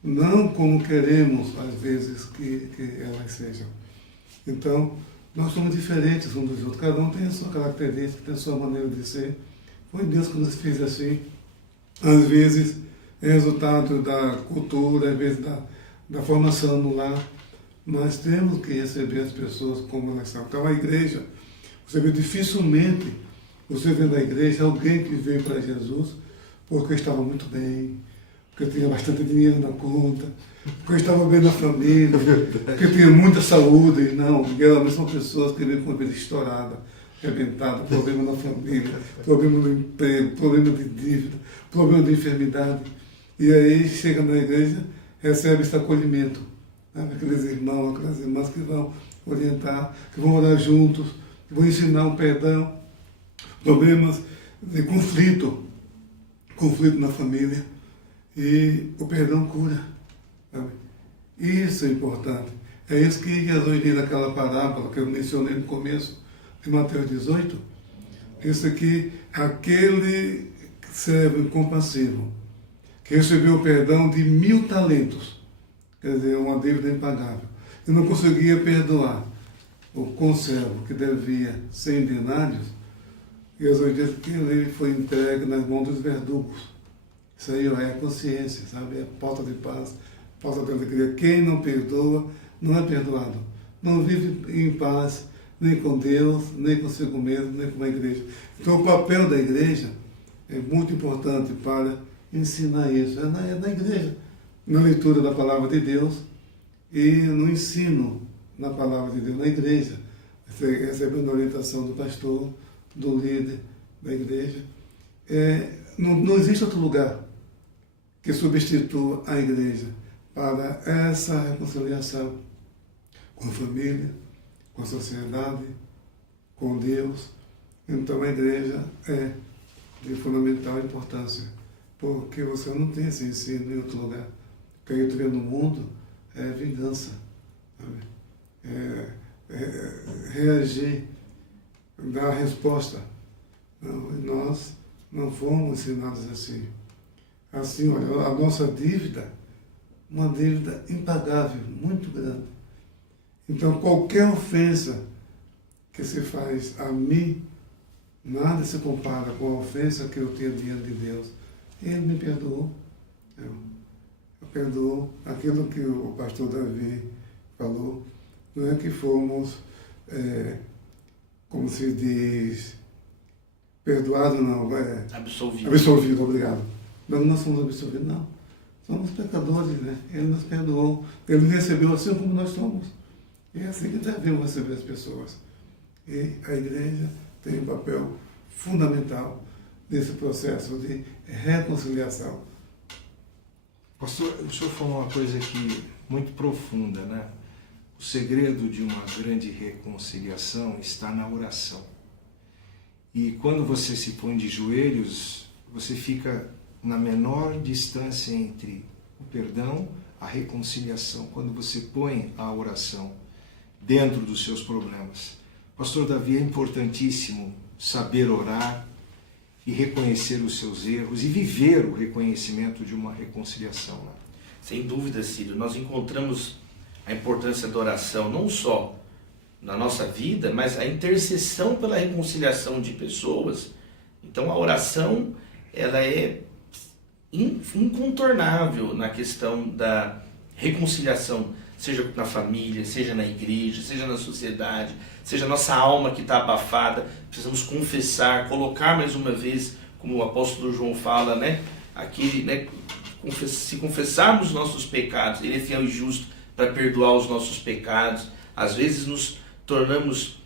não como queremos, às vezes, que elas sejam. Então, nós somos diferentes uns dos outros, cada um tem a sua característica, tem a sua maneira de ser. Foi Deus que nos fez assim. Às vezes é resultado da cultura, às vezes da formação no lar, mas temos que receber as pessoas como elas são. Então, a igreja, você vê dificilmente, você vê na igreja alguém que veio para Jesus porque estava muito bem, porque tinha bastante dinheiro na conta, porque estava bem na família, porque tinha muita saúde. Não, geralmente são pessoas que vêm com a vida estourada, arrebentada, problema na família, problema no emprego, problema de dívida, problema de enfermidade. E aí chega na igreja, recebe esse acolhimento. Aqueles irmãos, aquelas irmãs que vão orientar, que vão orar juntos, que vão ensinar um perdão, problemas de conflito na família, e o perdão cura. Sabe? Isso é importante. É isso que Jesus diz naquela parábola que eu mencionei no começo de Mateus 18. Isso aqui, aquele servo incompassivo, que recebeu o perdão de 1000 talentos, quer dizer, uma dívida impagável, e não conseguia perdoar o conservo que devia 100 denários. Jesus diz que ele foi entregue nas mãos dos verdugos, Isso aí é a consciência, sabe? É a porta de paz, porta de alegria. Quem não perdoa, não é perdoado. Não vive em paz, nem com Deus, nem consigo mesmo, nem com a igreja. Então o papel da igreja é muito importante para ensinar isso. É na igreja, na leitura da palavra de Deus e no ensino na palavra de Deus na igreja, recebendo a orientação do pastor, do líder da igreja. Não existe outro lugar que substitua a igreja para essa reconciliação com a família, com a sociedade, com Deus. Então a igreja é de fundamental importância, porque você não tem esse ensino em outro lugar. O que a gente vê no mundo é vingança, sabe? Reagir, dar resposta. Não, nós não fomos ensinados assim. Assim, olha, a nossa dívida, uma dívida impagável, muito grande. Então, qualquer ofensa que se faz a mim, nada se compara com a ofensa que eu tenho diante de Deus. Ele me perdoou. Eu perdoo aquilo que o pastor Davi falou. Não é que fomos, como se diz, perdoados, não. Absolvidos, obrigado. Mas não somos absolvidos, não. Somos pecadores, né? Ele nos perdoou. Ele nos recebeu assim como nós somos. E é assim que devemos receber as pessoas. E a igreja tem um papel fundamental nesse processo de reconciliação. Pastor, o senhor falou uma coisa aqui muito profunda, né? O segredo de uma grande reconciliação está na oração. E quando você se põe de joelhos, você fica na menor distância entre o perdão, a reconciliação, quando você põe a oração dentro dos seus problemas. Pastor Davi, é importantíssimo saber orar e reconhecer os seus erros e viver o reconhecimento de uma reconciliação. Né? Sem dúvida, Círio, nós encontramos a importância da oração não só na nossa vida, mas a intercessão pela reconciliação de pessoas. Então a oração, ela é incontornável na questão da reconciliação, seja na família, seja na igreja, seja na sociedade, seja a nossa alma que está abafada. Precisamos confessar, colocar mais uma vez, como o apóstolo João fala, né? Aquele, né? Se confessarmos os nossos pecados, ele é fiel e justo para perdoar os nossos pecados. Às vezes nos tornamos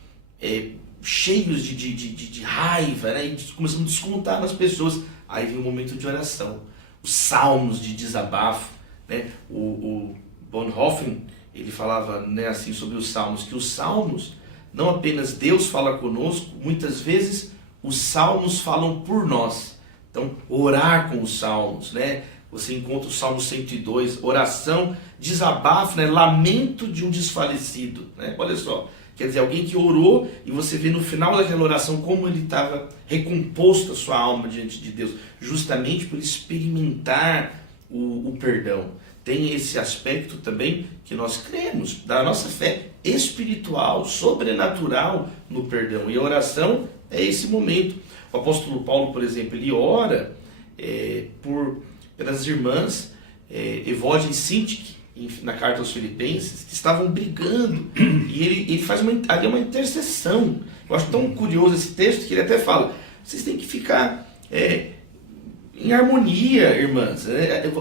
cheios de raiva, né? E começamos a descontar nas pessoas. Aí vem um momento de oração, os salmos de desabafo, né? O Bonhoeffer, ele falava, né, assim sobre os salmos, que os salmos, não apenas Deus fala conosco, muitas vezes os salmos falam por nós. Então, orar com os salmos, né? Você encontra o Salmo 102, oração, desabafo, né? Lamento de um desfalecido, né? Olha só, quer dizer, alguém que orou e você vê no final daquela oração como ele estava recomposto a sua alma diante de Deus, justamente por experimentar o perdão. Tem esse aspecto também que nós cremos, da nossa fé espiritual, sobrenatural no perdão. E a oração é esse momento. O apóstolo Paulo, por exemplo, ele ora pelas irmãs Evódia e Sintique, na carta aos Filipenses, que estavam brigando. E ele faz ali uma intercessão. Eu acho tão curioso esse texto que ele até fala, vocês têm que ficar em harmonia, irmãs.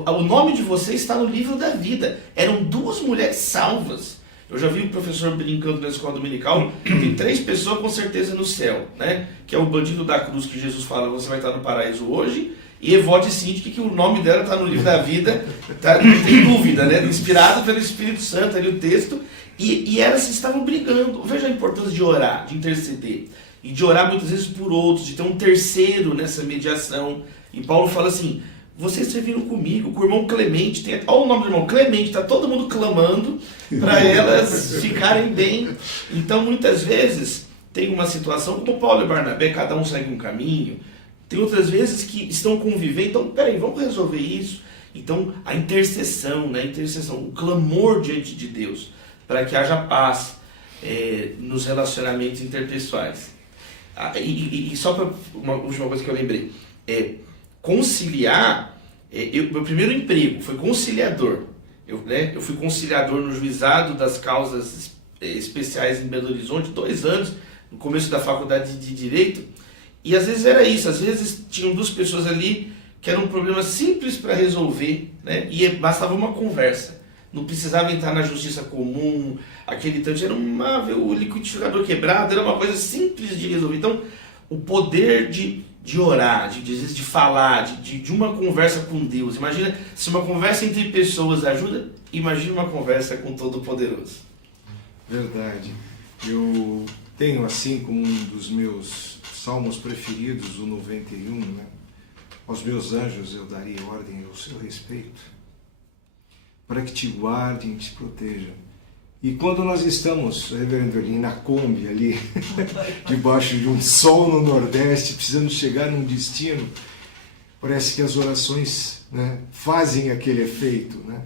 O nome de vocês está no livro da vida. Eram 2 mulheres salvas. Eu já vi o professor brincando na escola dominical, tem 3 pessoas com certeza no céu, né? Que é o bandido da cruz que Jesus fala, você vai estar no paraíso hoje, e Evódia Sintique, que o nome dela está no livro da vida, tá, não tem dúvida, né? Inspirado pelo Espírito Santo, ali o texto, e elas estavam brigando. Veja a importância de orar, de interceder, e de orar muitas vezes por outros, de ter um terceiro nessa mediação. E Paulo fala assim, vocês serviram comigo, com o irmão Clemente, olha o nome do irmão, Clemente, está todo mundo clamando para elas ficarem bem. Então muitas vezes tem uma situação, como Paulo e Barnabé, cada um segue um caminho, tem outras vezes que estão convivendo, então peraí, vamos resolver isso. Então a intercessão, né, o clamor diante de Deus, para que haja paz nos relacionamentos interpessoais. E só para uma última coisa que eu lembrei, conciliar Meu primeiro emprego foi conciliador. Eu fui conciliador no juizado das causas especiais em Belo Horizonte, 2 anos, no começo da faculdade de Direito. E às vezes era isso, às vezes tinham 2 pessoas ali que eram um problema simples para resolver, né? E bastava uma conversa. Não precisava entrar na justiça comum, aquele tanto, era o liquidificador quebrado, era uma coisa simples de resolver. Então, o poder de orar, de falar, de uma conversa com Deus. Imagina, se uma conversa entre pessoas ajuda, imagina uma conversa com Todo-Poderoso. Verdade. Eu tenho assim como um dos meus salmos preferidos, o 91, né? Aos meus anjos eu daria ordem ao seu respeito, para que te guardem e te protejam. E quando nós estamos, reverendo Erlim, na Kombi ali, debaixo de um sol no Nordeste, precisando chegar num destino, parece que as orações, né, fazem aquele efeito, né?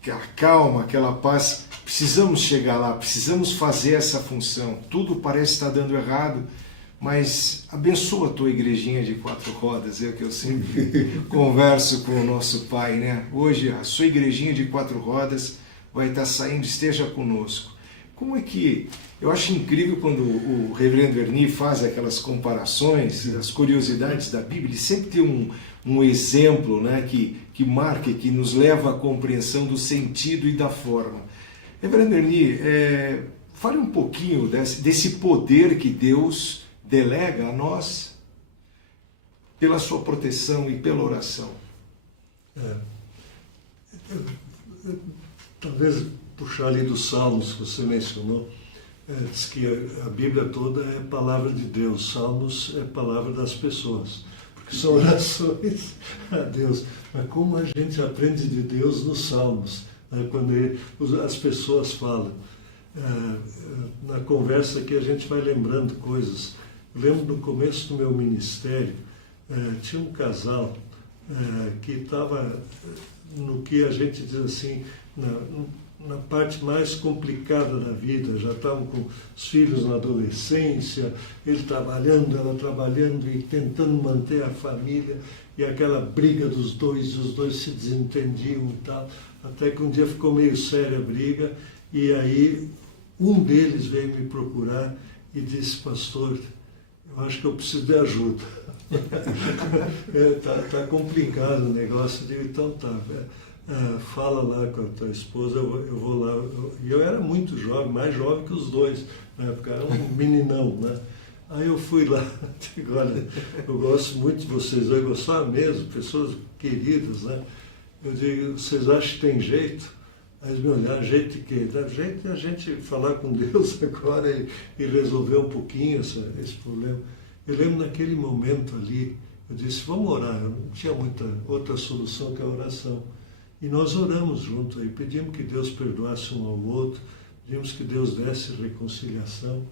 Aquela calma, aquela paz. Precisamos chegar lá, precisamos fazer essa função. Tudo parece estar dando errado, mas abençoa a tua igrejinha de 4 rodas, é o que eu sempre converso com o nosso Pai, né? Hoje a sua igrejinha de 4 rodas vai estar saindo, esteja conosco. Como é que... Eu acho incrível quando o reverendo Ernie faz aquelas comparações, as curiosidades da Bíblia, ele sempre tem um exemplo, né, que marca, que nos leva à compreensão do sentido e da forma. Reverendo Ernie, fale um pouquinho desse poder que Deus delega a nós pela sua proteção e pela oração. Talvez puxar ali dos Salmos que você mencionou, diz que a Bíblia toda é palavra de Deus, Salmos é palavra das pessoas, porque são orações a Deus. Mas como a gente aprende de Deus nos Salmos, né? Quando as pessoas falam, na conversa aqui a gente vai lembrando coisas. Eu lembro do começo do meu ministério, tinha um casal que estava no que a gente diz assim, na parte mais complicada da vida, já estavam com os filhos na adolescência, ele trabalhando, ela trabalhando e tentando manter a família, e aquela briga dos dois, os dois se desentendiam e tal, até que um dia ficou meio séria a briga, e aí um deles veio me procurar e disse: pastor, eu acho que eu preciso de ajuda. Tá complicado o negócio. Eu digo: então tá, fala lá com a tua esposa, eu vou lá. E eu era muito jovem, mais jovem que os dois, na época, era um meninão, né? Aí eu fui lá, digo: olha, eu gosto muito de vocês, eu gostava mesmo, pessoas queridas, né? Eu digo: vocês acham que tem jeito? Aí eles me olharam: jeito de quê? Dá jeito de a gente falar com Deus agora e resolver um pouquinho esse problema. Eu lembro naquele momento ali, eu disse: vamos orar. Eu não tinha muita outra solução que a oração. E nós oramos junto aí, pedimos que Deus perdoasse um ao outro, pedimos que Deus desse reconciliação.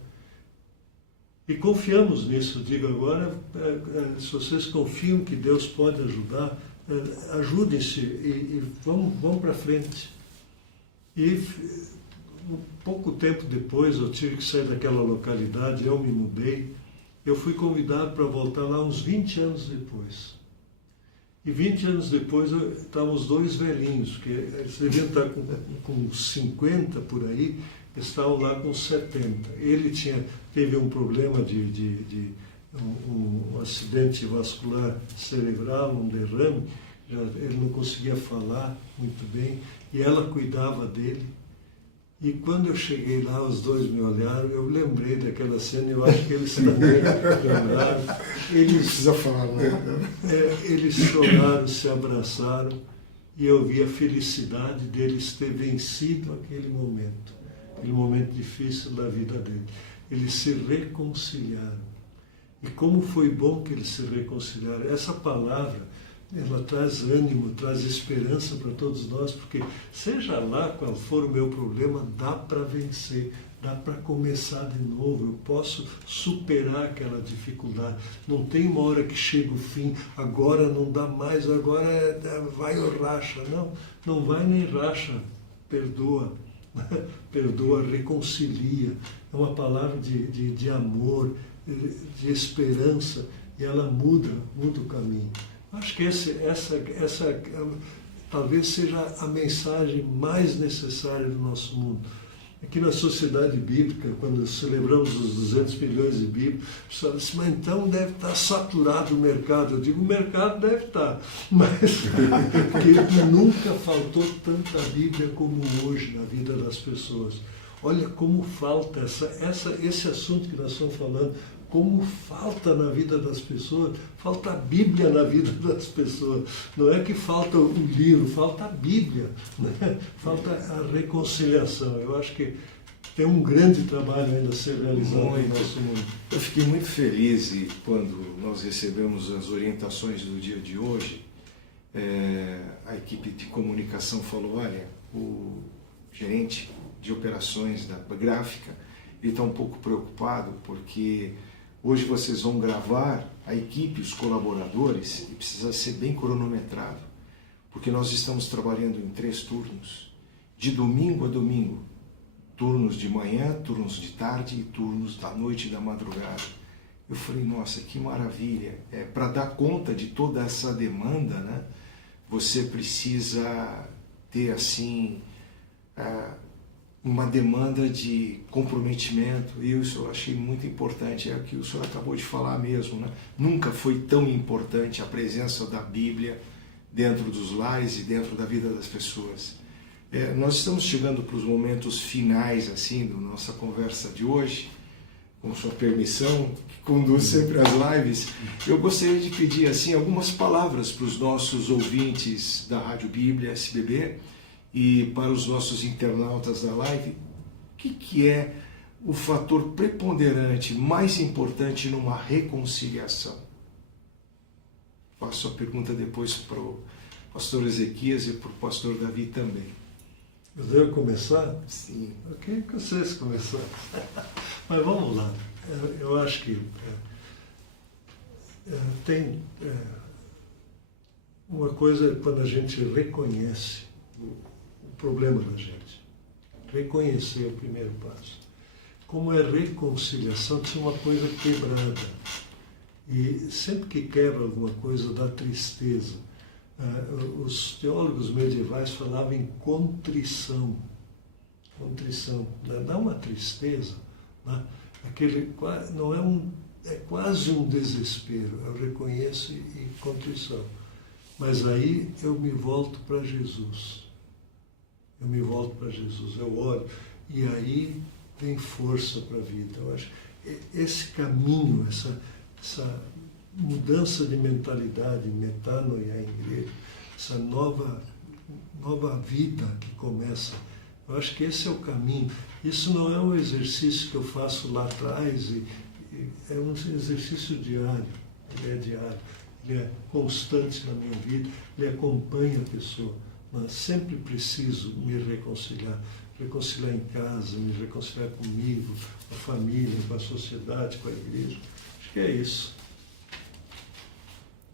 E confiamos nisso. Digo agora, se vocês confiam que Deus pode ajudar, ajudem-se e vamos para frente. E um pouco tempo depois eu tive que sair daquela localidade, eu me mudei. Eu fui convidado para voltar lá uns 20 anos depois. E 20 anos depois estavam os dois velhinhos, que eles deviam estar com 50 por aí, estavam lá com 70. Ele teve um problema de um acidente vascular cerebral, um derrame, ele não conseguia falar muito bem, e ela cuidava dele. E quando eu cheguei lá, os dois me olharam, eu lembrei daquela cena, eu acho que eles também lembraram. Não precisa falar, né? Eles choraram, se abraçaram, e eu vi a felicidade deles ter vencido aquele momento difícil da vida deles. Eles se reconciliaram. E como foi bom que eles se reconciliaram. Essa palavra, ela traz ânimo, traz esperança para todos nós, porque seja lá qual for o meu problema, dá para vencer, dá para começar de novo, eu posso superar aquela dificuldade. Não tem uma hora que chega o fim, agora não dá mais, agora vai ou racha. Não vai nem racha, perdoa, perdoa, reconcilia. É uma palavra de amor, de esperança, e ela muda o caminho. Acho que essa talvez seja a mensagem mais necessária do nosso mundo. Aqui na Sociedade Bíblica, quando celebramos os 200 milhões de Bíblias, o pessoal disse, mas então deve estar saturado o mercado. Eu digo, o mercado deve estar, mas porque nunca faltou tanta Bíblia como hoje na vida das pessoas. Olha como falta esse assunto que nós estamos falando, como falta na vida das pessoas, falta a Bíblia na vida das pessoas. Não é que falta o livro, falta a Bíblia, né? Falta a reconciliação. Eu acho que tem um grande trabalho ainda a ser realizado no nosso mundo. Eu fiquei muito feliz quando nós recebemos as orientações do dia de hoje. A equipe de comunicação falou, olha, o gerente de operações da gráfica, ele está um pouco preocupado porque hoje vocês vão gravar a equipe, os colaboradores, e precisa ser bem cronometrado, porque nós estamos trabalhando em 3 turnos, de domingo a domingo, turnos de manhã, turnos de tarde e turnos da noite e da madrugada. Eu falei, nossa, que maravilha! Para dar conta de toda essa demanda, né, você precisa ter assim uma demanda de comprometimento, e isso eu achei muito importante, é o que o senhor acabou de falar mesmo, né? Nunca foi tão importante a presença da Bíblia dentro dos lares e dentro da vida das pessoas. Nós estamos chegando para os momentos finais assim da nossa conversa de hoje, com sua permissão, que conduz sempre as lives. Eu gostaria de pedir assim algumas palavras para os nossos ouvintes da Rádio Bíblia SBB, e para os nossos internautas da live, o que é o fator preponderante, mais importante numa reconciliação? Faço a pergunta depois para o pastor Ezequias e para o pastor Davi também. Eu devo começar? Sim. Ok, que vocês começaram. Mas vamos lá. Eu acho que tem uma coisa quando a gente reconhece o problema da gente. Reconhecer o primeiro passo. Como é reconciliação, tinha uma coisa quebrada. E sempre que quebra alguma coisa, dá tristeza. Os teólogos medievais falavam em contrição. Contrição. Dá uma tristeza. Né? Não é quase um desespero. Eu reconheço e contrição. Mas aí eu me volto para Jesus. Eu me volto para Jesus, eu oro, e aí tem força para a vida. Eu acho esse caminho, essa mudança de mentalidade, metanoia em grego, essa nova vida que começa, eu acho que esse é o caminho. Isso não é um exercício que eu faço lá atrás, é um exercício diário, ele é diário, ele é constante na minha vida, ele acompanha a pessoa. Mas sempre preciso me reconciliar em casa, me reconciliar comigo, com a família, com a sociedade, com a igreja. Acho que é isso.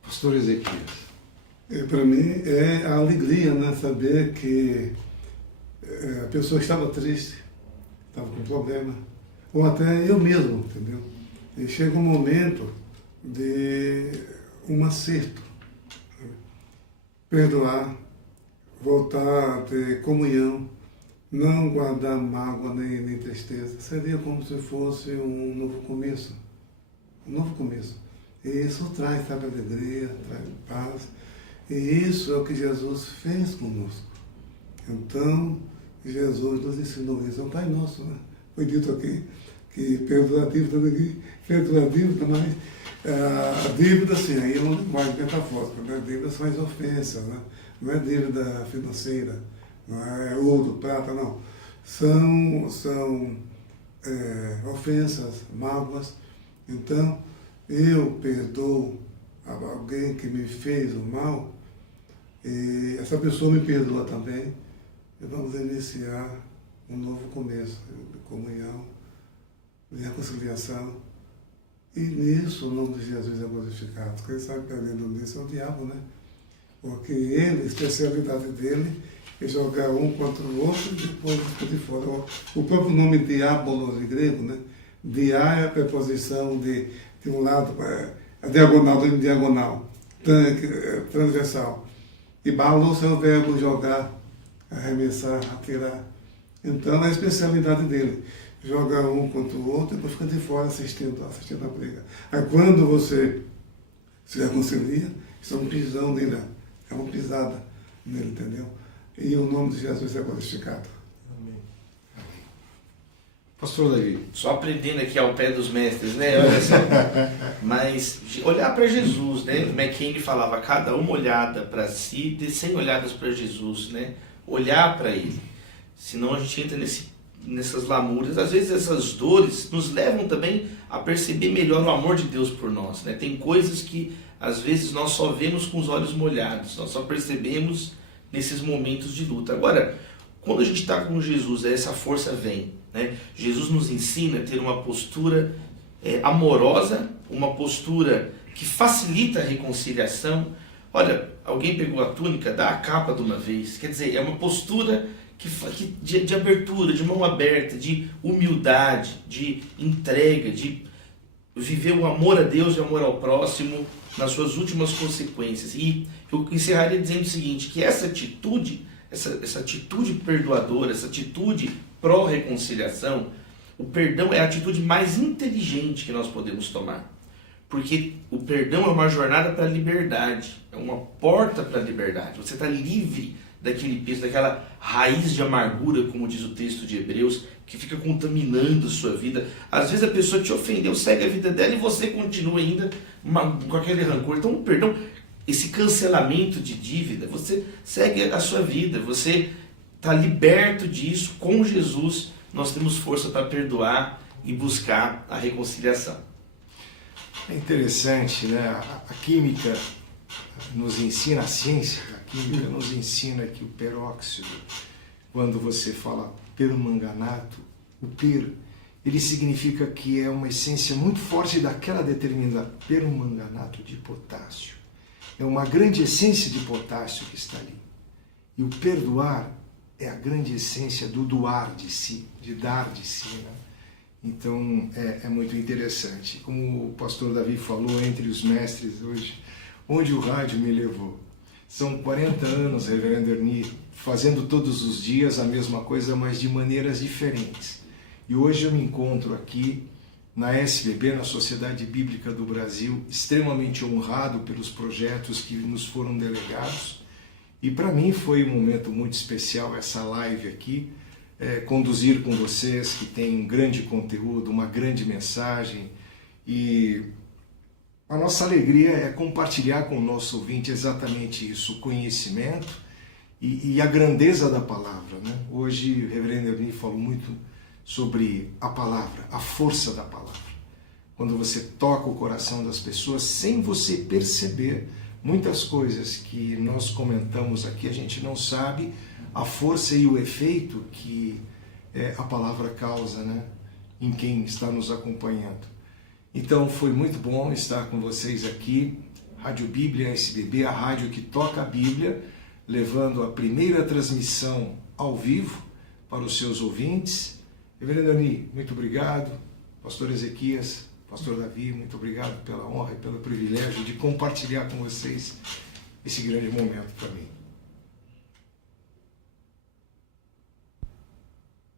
Pastor Ezequias. Para mim é a alegria, né, saber que a pessoa estava triste, estava com problema, ou até eu mesmo, entendeu? E chega um momento de um acerto, perdoar, voltar a ter comunhão, não guardar mágoa nem tristeza. Seria como se fosse um novo começo. Um novo começo. E isso traz, sabe, alegria, traz paz. E isso é o que Jesus fez conosco. Então, Jesus nos ensinou isso. É o Pai Nosso, né? Foi dito aqui que perdoa a dívida, mas a dívida, sim, aí é uma linguagem metafórica, né? Dívidas são as ofensas, né? Não é dívida financeira, não é ouro, prata, não. São ofensas, mágoas. Então, eu perdoo alguém que me fez o mal, e essa pessoa me perdoa também, e vamos iniciar um novo começo de comunhão, de reconciliação. E nisso o nome de Jesus é glorificado. Quem sabe perdendo nisso é o diabo, né? Porque ele, a especialidade dele é jogar um contra o outro e depois fica de fora. O próprio nome diabolos em grego, né? Dia é a preposição de um lado, a diagonal, em diagonal. transversal. E balança é o verbo jogar, arremessar, atirar. Então é a especialidade dele. Joga um contra o outro e depois fica de fora assistindo a briga. Aí quando você se reconcilia, isso é um pisão nele, é uma pisada nele, entendeu? E o nome de Jesus é glorificado. Amém. Pastor Davi. Só aprendendo aqui ao pé dos mestres, né? Olha só. Mas olhar para Jesus, né? McCain falava, cada uma olhada para si, de 100 olhadas para Jesus, né? Olhar para ele. Senão a gente entra nessas lamúrias. Às vezes essas dores nos levam também a perceber melhor o amor de Deus por nós, né? Tem coisas que às vezes nós só vemos com os olhos molhados, nós só percebemos nesses momentos de luta. Agora, quando a gente está com Jesus, essa força vem, né? Jesus nos ensina a ter uma postura amorosa, uma postura que facilita a reconciliação. Olha, alguém pegou a túnica, dá a capa de uma vez. Quer dizer, é uma postura de abertura, de mão aberta, de humildade, de entrega, de viver o amor a Deus e o amor ao próximo nas suas últimas consequências. E eu encerraria dizendo o seguinte, que essa atitude perdoadora, essa atitude pró-reconciliação, o perdão é a atitude mais inteligente que nós podemos tomar. Porque o perdão é uma jornada para a liberdade, é uma porta para a liberdade. Você está livre daquele peso, daquela raiz de amargura, como diz o texto de Hebreus, que fica contaminando a sua vida. Às vezes a pessoa te ofendeu, segue a vida dela e você continua ainda com aquele rancor. Então o perdão, esse cancelamento de dívida, você segue a sua vida, você está liberto disso. Com Jesus nós temos força para perdoar e buscar a reconciliação. É interessante, né? A química nos ensina, a ciência da química nos ensina que o peróxido, quando você fala permanganato, o per, ele significa que é uma essência muito forte daquela determinada permanganato de potássio. É uma grande essência de potássio que está ali. E o perdoar é a grande essência do doar de si, de dar de si, né? Então é muito interessante. Como o pastor Davi falou, entre os mestres hoje, onde o rádio me levou. São 40 anos, reverendo Erni, fazendo todos os dias a mesma coisa, mas de maneiras diferentes. E hoje eu me encontro aqui na SBB, na Sociedade Bíblica do Brasil, extremamente honrado pelos projetos que nos foram delegados. E para mim foi um momento muito especial essa live aqui, conduzir com vocês que tem um grande conteúdo, uma grande mensagem, e a nossa alegria é compartilhar com o nosso ouvinte exatamente isso, o conhecimento e a grandeza da palavra, né? Hoje o reverendo Erni falou muito sobre a palavra, a força da palavra. Quando você toca o coração das pessoas sem você perceber, muitas coisas que nós comentamos aqui a gente não sabe a força e o efeito que a palavra causa, né, em quem está nos acompanhando. Então foi muito bom estar com vocês aqui, Rádio Bíblia SBB, a rádio que toca a Bíblia, levando a primeira transmissão ao vivo para os seus ouvintes. Reverendo Erni, muito obrigado. Pastor Ezequias, Pastor Davi, muito obrigado pela honra e pelo privilégio de compartilhar com vocês esse grande momento para mim.